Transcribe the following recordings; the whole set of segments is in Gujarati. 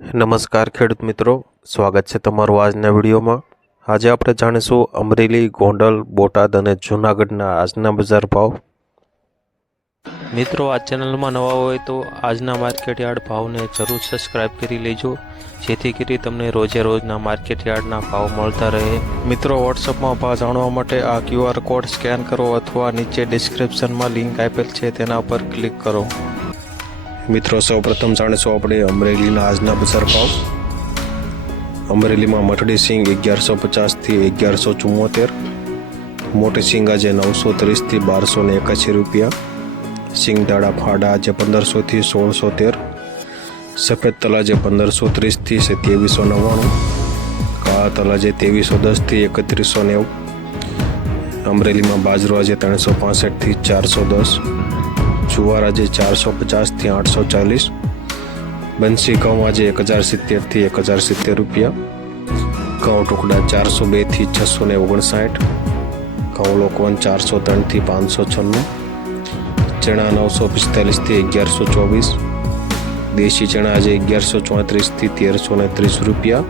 નમસ્કાર ખેડૂત મિત્રો, સ્વાગત છે તમારું આજના વિડીયોમાં। આજે આપણે જાણીશું અમરેલી, ગોંડલ, બોટાદ અને જૂનાગઢના આજના બજાર ભાવ। મિત્રો, આ ચેનલમાં નવા હોય તો આજના માર્કેટ યાર્ડ ભાવને જરૂર સબસ્ક્રાઇબ કરી લેજો, જેથી કરી તમને રોજે રોજના માર્કેટ યાર્ડના ભાવ મળતા રહે। મિત્રો, વોટ્સઅપમાં ભાવ જાણવા માટે આ QR કોડ સ્કેન કરો અથવા નીચે ડિસ્ક્રિપ્શનમાં લિંક આપેલ છે તેના પર ક્લિક કરો। મિત્રો, સૌપ્રથમ જાણીશું આપણે અમરેલીના આજના બજાર ભાવ। અમરેલીમાં મઠડી સિંગ 1150 થી 1174, મોટી સિંગ આજે 930 થી 1281 રૂપિયા, સિંગ દાડા ફાડા આજે 1500 થી 1613, સફેદ તલ આજે 1530 થી 2799, કાળા તલ આજે 2310 થી 3190, અમરેલીમાં બાજરો આજે 365 થી 410, જુવાર આજે 450 થી 840, બંસી ઘઉં આજે 1070 થી 1070 રૂપિયા, ઘઉં ટુકડા 402 થી 659, ઘઉં લોકવન 403 થી 596, ચણા 945 થી 1124, દેશી ચણા આજે 1134 થી 1330 રૂપિયા,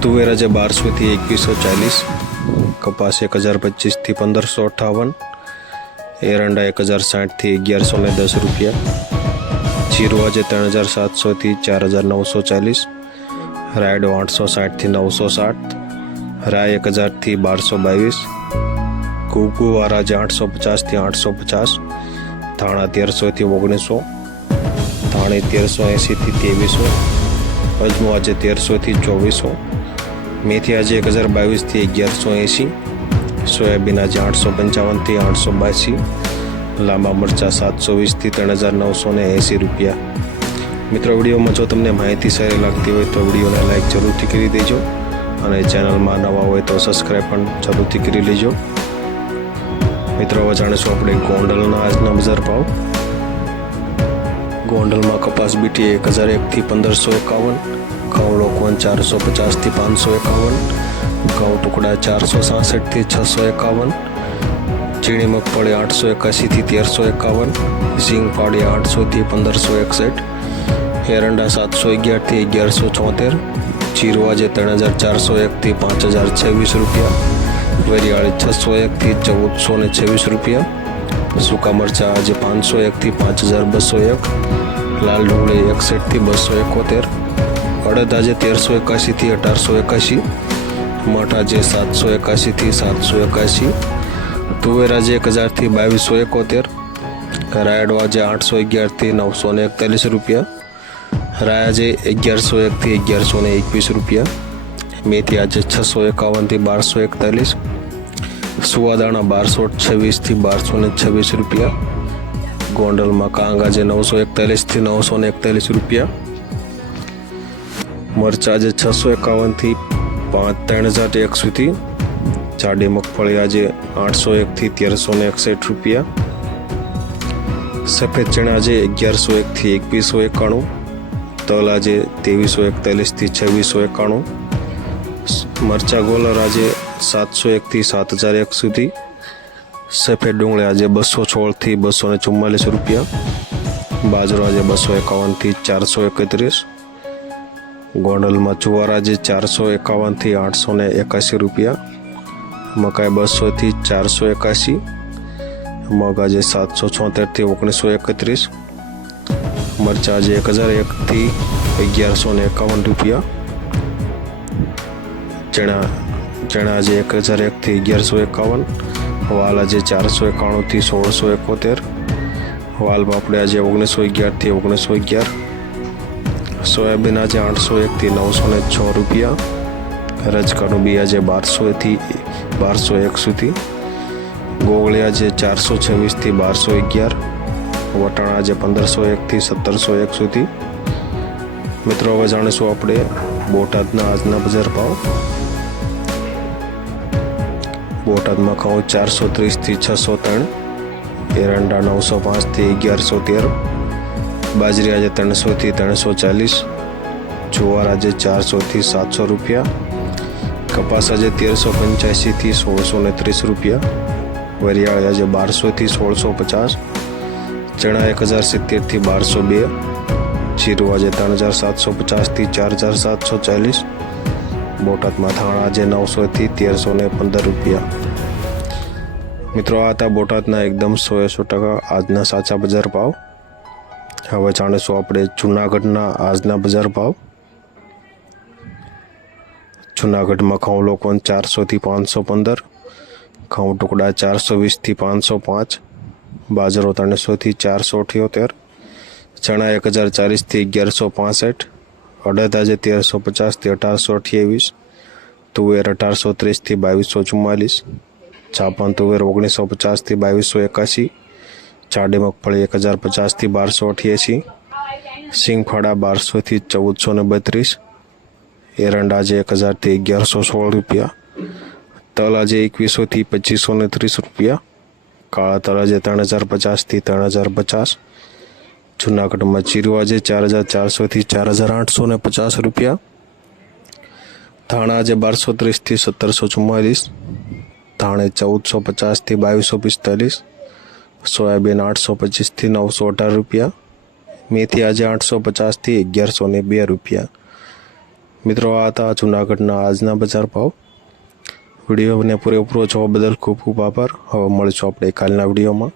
તુવેર આજે 1200 થી 2140, કપાસ 1025 થી 1558, એરંડા 1060 થી 1110 રૂપિયા, જીરું આજે 3700 થી 4940, રાયડો 860 થી 960, રાય 1000 થી 1222, ગુવાર આજે 850 થી 850, ધાણા 1300 થી 1900, ધાણી 1380 થી 2300, અજમો આજે 1300 થી 2400, મેથી આજે 1022 થી 1180, સોયાબીન આજે 855 થી 882, લાંબા મરચા 720 થી 3980 રૂપિયા। મિત્રો, વિડીયોમાં જો તમને માહિતી સારી લાગતી હોય તો વિડીયોને લાઈક જરૂરથી કરી દેજો અને ચેનલમાં નવા હોય તો સબસ્ક્રાઈબ પણ જરૂરથી કરી લેજો। મિત્રો, હવે જાણીશું આપણે ગોંડલના આજના બજાર ભાવ। ગોંડલમાં કપાસ બીટી 1001 થી 1551, ઘઉં લોકવન 450 થી 551, ઘઉં ટુકડા 466 થી 651, ઝીણી મગફળી 881 થી 1351, ઝીંગ ફાડી 800 થી 1561, એરંડા 711 થી 1174, જીરું આજે 3401 થી 5026 રૂપિયા, વરિયાળી 601 થી 1426 રૂપિયા, સૂકા મરચા આજે 501 થી 5201, લાલ ડુંગળી 61 થી 271, અડદ આજે 1381 થી 1881, મઠ આજે 781 થી 781, તુવેર આજે 1000 થી 2271, રાયડો આજે 811 થી 941 રૂપિયા, રાય આજે 1101 થી 1121 રૂપિયા, મેથી આજે 651 થી 1241, સુવાદાણા 1226 થી 1226 રૂપિયા, ગોંડલમાં કાંગ આજે 941 થી 941 રૂપિયા, મરચા આજે 651 થી 3001 સુધી, જાડી મગફળી આજે 801 થી 1361 રૂપિયા, સફેદ ચણા આજે 1101 થી 2191, તલ આજે 2341 થી 2691, મરચા ગોલર આજે 701 થી 7001 સુધી, સફેદ ડુંગળી આજે 216 થી 244 રૂપિયા, બાજરો આજે 251 થી 431, ગોંડલમાં જુવાર આજે 451 થી 881 રૂપિયા, મકાઈ 200 થી 481, મગ આજે 776 થી 1931, મરચા આજે 1001 થી 1151 રૂપિયા, ચણા આજે 1001 થી 1151, વાલ આજે 491 થી 1671, વાલ પાપડી આજે 1911 થી 1911, સોયાબીન આજે 801 થી 906 રૂપિયા, રજકાનું બી આજે 1200 થી 1201 સુધી, ગોગળી આજે 426 થી 1211, વટાણા આજે 1501 થી 1701 સુધી। મિત્રો, હવે જાણીશું આપણે બોટાદના આજના બજાર ભાવ। બોટાદમાં ઘઉં 430 થી 603, એરંડા 905 થી 1113, બાજરી આજે 300 થી 340, જુવાર આજે 400 થી 700 રૂપિયા, કપાસ આજે 1385 થી 1630 રૂપિયા, વરિયાળી આજે 1200 થી 1650, ચણા 1070 થી 1202, જીરું આજે 3750 થી 4740, બોટાદમાં ધાણા આજે 900 થી 1315 રૂપિયા। મિત્રો આ હતા બોટાદના એકદમ 100% આજના સાચા બજાર ભાવ। હવે જાણીશું આપણે જૂનાગઢના આજના બજાર ભાવ। જૂનાગઢમાં ઘઉં લોકવન 400 થી 515, ઘઉં ટુકડા 420 થી 505, બાજરો 300 થી 478, ચણા 1040 થી 1165, અડદ આજે 1350 થી 1828, તુવેર 1830 થી 2244, જાપાન તુવેર 1950 થી 2281, જાડી મગફળી 1050 થી 1288, સિંગફાડા 1200 થી 1432, એરંડા આજે 1000 થી 1116 રૂપિયા, તલ આજે 2100 થી 2530 રૂપિયા, કાળા તલ આજે 3050 થી 3050, જૂનાગઢમાં જીરું આજે 4400 થી 4850 રૂપિયા, ધાણા આજે 1230 થી 1744, ધાણે 1450 થી 2245, સોયાબીન 825 થી 918 રૂપિયા, મેથી આજે 850 થી 1102 રૂપિયા। મિત્રો આ હતા જૂનાગઢના આજના બજાર ભાવ। વિડીયોને પૂરેપૂરો જોવા બદલ ખૂબ ખૂબ આભાર। હવે મળીશું આપણે કાલના વિડીયોમાં।